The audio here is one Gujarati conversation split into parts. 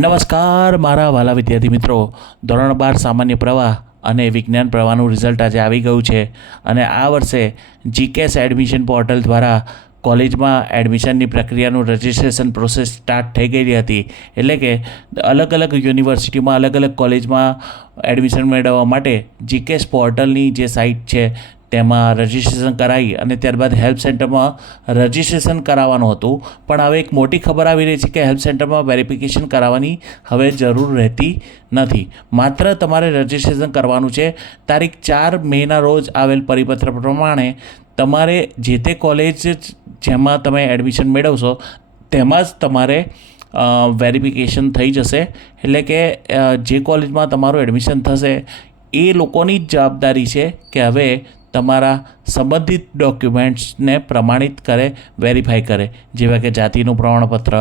નમસ્કાર, મારા વાલા વિદ્યાર્થી મિત્રો. ધોરણ બાર સામાન્ય પ્રવાહ અને વિજ્ઞાન પ્રવાહનું રિઝલ્ટ આજે આવી ગયું છે. અને આ વર્ષે જીકેસ એડમિશન પોર્ટલ દ્વારા કોલેજમાં એડમિશનની પ્રક્રિયાનું રજિસ્ટ્રેશન પ્રોસેસ સ્ટાર્ટ થઈ ગયેલી હતી. એટલે કે અલગ અલગ યુનિવર્સિટીમાં, અલગ અલગ કોલેજમાં એડમિશન મેળવવા માટે જીકેસ પોર્ટલની જે સાઇટ છે તેમાં રજિસ્ટ્રેશન કરાવી અને ત્યારબાદ હેલ્પ સેન્ટરમાં રજિસ્ટ્રેશન કરાવવાનું હતું. પણ હવે એક મોટી ખબર આવી રહી છે કે હેલ્પ સેન્ટરમાં વેરિફિકેશન કરાવવાની હવે જરૂર રહેતી નથી. માત્ર તમારે રજિસ્ટ્રેશન કરવાનું છે. તારીખ ચાર મેના રોજ આવેલ પરિપત્ર પ્રમાણે તમારે જે તે કોલેજ જેમાં તમે એડમિશન મેળવશો, તેમાં જ તમારે વેરિફિકેશન થઈ જશે. એટલે કે જે કોલેજમાં તમારું એડમિશન થશે, એ લોકોની જ જવાબદારી છે કે હવે તમારા સંબંધિત ડોક્યુમેન્ટ્સને પ્રમાણિત કરે, વેરીફાઈ કરે, જેવા કે જાતિનું પ્રમાણપત્ર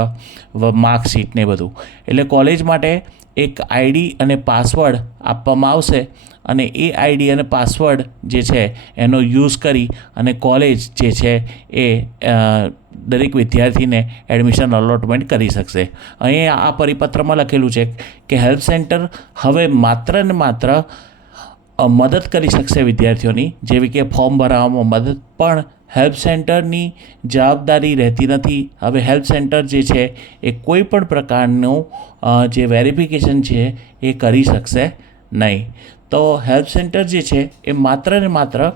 માર્કશીટ ને બધું. એટલે કોલેજ માટે એક આઈડી અને પાસવર્ડ આપવામાં આવશે અને એ આઈડી અને પાસવર્ડ જે છે એનો યુઝ કરી અને કોલેજ જે છે એ દરેક વિદ્યાર્થીને એડમિશન અલોટમેન્ટ કરી શકશે. અહીં આ પરિપત્રમાં લખેલું છે કે હેલ્પ સેન્ટર હવે માત્ર ને માત્ર મદદ કરી શકશે વિદ્યાર્થીઓની. જેવી કે ફોર્મ ભરાવવામાં મદદ પણ હેલ્પ સેન્ટરની જવાબદારી રહેતી નથી. હવે હેલ્પ સેન્ટર જે છે, એ કોઈ પણ પ્રકારનું જે વેરિફિકેશન છે, એ કરી શકશે નહીં. તો હેલ્પ સેન્ટર જે છે, એ માત્ર ને માત્ર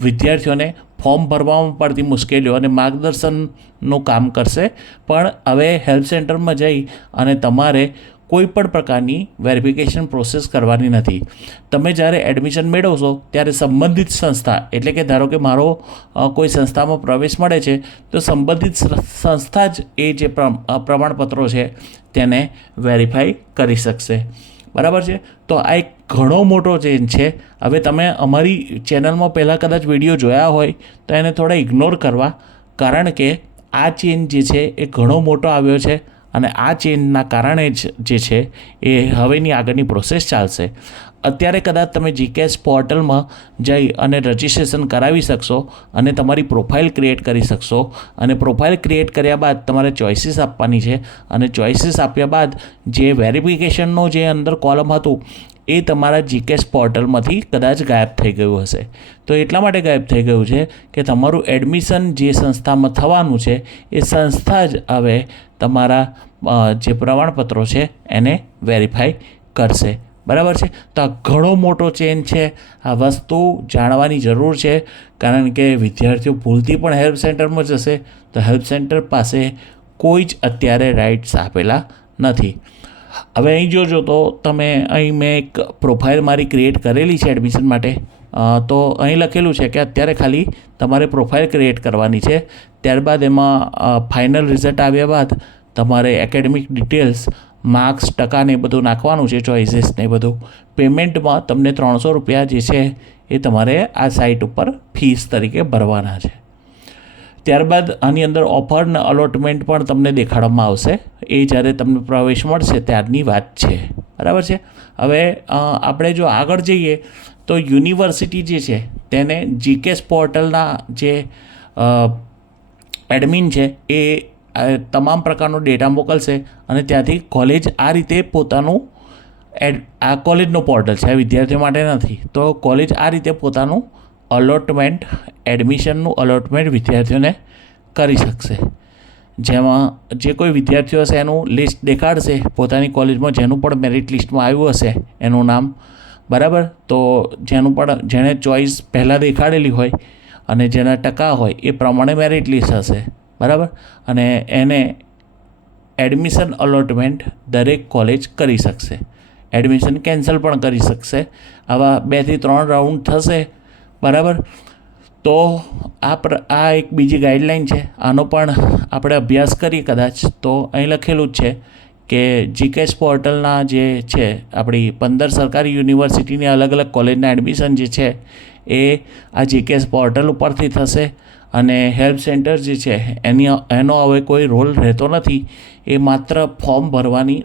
વિદ્યાર્થીઓને ફોર્મ ભરવામાં પડતી મુશ્કેલીઓ અને માર્ગદર્શનનું કામ કરશે. પણ હવે હેલ્પ સેન્ટરમાં જઈ અને તમારે કોઈ પણ પ્રકારની વેરિફિકેશન પ્રોસેસ કરવાની નથી. તમે જ્યારે એડમિશન મેળવશો, ત્યારે સંબંધિત સંસ્થા, એટલે કે ધારો કે મારો કોઈ સંસ્થામાં પ્રવેશ મળે છે, તો સંબંધિત સંસ્થા જ એ જે પ્રમાણપત્રો છે, તેને વેરીફાઈ કરી શકશે. બરાબર છે? તો આ એક ઘણો મોટો ચેન્જ છે. હવે તમે અમારી ચેનલમાં પહેલાં કદાચ વીડિયો જોયા હોય, તો એને થોડા ઇગ્નોર કરવા. કારણ કે આ ચેન્જ જે છે, એ ઘણો મોટો આવ્યો છે. અને આ ચેન્જના કારણે જ જે છે એ હવેની આગળની પ્રોસેસ ચાલશે. અત્યારે કદાચ તમે જીકેએસ પોર્ટલમાં જઈ અને રજિસ્ટ્રેશન કરાવી શકશો અને તમારી પ્રોફાઇલ ક્રિએટ કરી શકશો અને પ્રોફાઇલ ક્રિએટ કર્યા બાદ તમારે ચોઇસીસ આપવાની છે અને ચોઇસીસ આપ્યા બાદ જે વેરિફિકેશનનો જે અંદર કોલમ હતું એ તમારા જીકેસ પોર્ટલમાંથી કદાચ ગાયબ થઈ ગયું હશે. તો એટલા માટે ગાયબ થઈ ગયું છે કે તમારું એડમિશન જે સંસ્થામાં થવાનું છે, એ સંસ્થા જ હવે તમારા જે પ્રમાણપત્રો છે, એને વેરીફાઈ કરશે. બરાબર છે? તો આ ઘણો મોટો ચેન્જ છે. આ વસ્તુ જાણવાની જરૂર છે, કારણ કે વિદ્યાર્થીઓ ભૂલથી પણ હેલ્પ સેન્ટરમાં જશે, તો હેલ્પ સેન્ટર પાસે કોઈ જ અત્યારે રાઇટ્સ આપેલા નથી. હવે અહીં જોજો તો તમે અહીં મેં એક પ્રોફાઇલ મારી ક્રિએટ કરેલી છે એડમિશન માટે. તો અહીં લખેલું છે કે અત્યારે ખાલી તમારે પ્રોફાઇલ ક્રિએટ કરવાની છે. ત્યારબાદ એમાં ફાઇનલ રિઝલ્ટ આવ્યા બાદ તમારે એકેડેમિક ડિટેલ્સ માર્ક્સ ટકા ને બધું નાખવાનું છે ચોઇસીસ ને બધું. પેમેન્ટમાં તમને ત્રણસો રૂપિયા જે છે એ તમારે આ સાઇટ ઉપર ફીસ તરીકે ભરવાના છે. ત્યારબાદ આની અંદર ઓફર ને અલોટમેન્ટ પણ તમને દેખાડવામાં આવશે. એ જ્યારે તમને પ્રવેશ મળશે ત્યારની વાત છે. બરાબર છે? હવે આપણે જો આગળ જઈએ, તો યુનિવર્સિટી જે છે, તેને જીકેસ પોર્ટલના જે એડમિન છે, એ તમામ પ્રકારનો ડેટા મોકલશે અને ત્યાંથી કોલેજ આ રીતે પોતાનું એડ આ કોલેજનો પોર્ટલ છે આ વિદ્યાર્થીઓ માટે નથી. તો કોલેજ આ રીતે પોતાનું અલોટમેન્ટ એડમિશનનું અલોટમેન્ટ વિદ્યાર્થીઓને કરી શકશે. જેમાં જે કોઈ વિદ્યાર્થીઓ હશે એનું લિસ્ટ દેખાડશે, પોતાની કોલેજમાં જેનું પણ મેરિટ લિસ્ટમાં આવ્યું હશે, એનું નામ. બરાબર? તો જેનું પણ, જેણે ચોઈસ પહેલાં દેખાડેલી હોય અને જેના ટકા હોય, એ પ્રમાણે મેરિટ લિસ્ટ હશે. બરાબર? અને એને એડમિશન અલોટમેન્ટ દરેક કોલેજ કરી શકશે. એડમિશન કેન્સલ પણ કરી શકશે. આવા બેથી ત્રણ રાઉન્ડ થશે બરાબર? તો આ આ એક બીજી ગાઈડલાઇન છે. આનો પણ આપણે અભ્યાસ કરીએ કદાચ. તો અહીં લખેલું જ છે કે જીકેએસ પોર્ટલના જે છે, આપણી પંદર સરકારી યુનિવર્સિટીની અલગ અલગ કોલેજના એડમિશન જે છે, એ આ જીકેએસ પોર્ટલ ઉપરથી થશે અને હેલ્પ સેન્ટર જે છે, એની, એનો હવે કોઈ રોલ રહેતો નથી. એ માત્ર ફોર્મ ભરવાની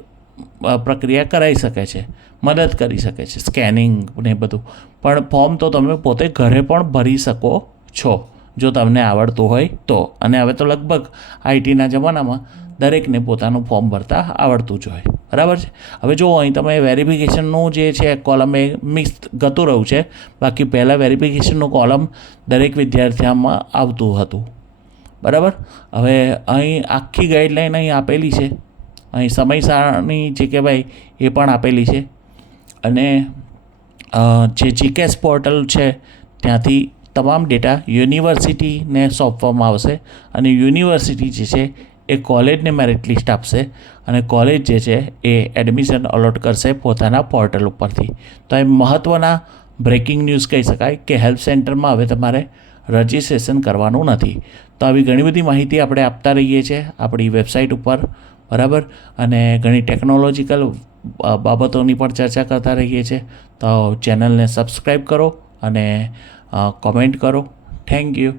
પ્રક્રિયા કરાવી શકે છે. મદદ કરી શકે છે સ્કેનિંગ ને બધું. પણ ફોર્મ તો તમે પોતે ઘરે પણ ભરી શકો છો, જો તમને આવડતું હોય તો. અને હવે તો લગભગ આઈટીના જમાનામાં દરેકને પોતાનું ફોર્મ ભરતા આવડતું જ હોય. બરાબર છે? હવે જો અહીં તમે વેરિફિકેશનનું જે છે કોલમ એ મિક્સ ગતું રહ્યું છે. બાકી પહેલાં વેરિફિકેશનનું કોલમ દરેક વિદ્યાર્થીઓમાં આવતું હતું. બરાબર? હવે અહીં આખી ગાઈડલાઈન અહીં આપેલી છે. અહીં સમયસારણી જે કહેવાય એ પણ આપેલી છે. અને જે જીકેસ પોર્ટલ છે, ત્યાંથી તમામ ડેટા યુનિવર્સિટીને સોંપવામાં આવશે અને યુનિવર્સિટી જે છે એ કોલેજને મેરિટ લિસ્ટ આપશે અને કોલેજ જે છે એ એડમિશન અલોટ કરશે પોતાના પોર્ટલ ઉપરથી. તો એ મહત્ત્વના બ્રેકિંગ ન્યૂઝ કહી શકાય કે હેલ્પ સેન્ટરમાં હવે તમારે રજિસ્ટ્રેશન કરવાનું નથી. તો આવી ઘણી બધી માહિતી આપણે આપતા રહીએ છીએ આપણી વેબસાઇટ ઉપર, બરાબર? અને ઘણી ટેકનોલોજીકલ બાબતોની પણ ચર્ચા કરતા રહીએ છીએ. તો ચેનલને સબસ્ક્રાઈબ કરો અને કોમેન્ટ કરો. Thank you.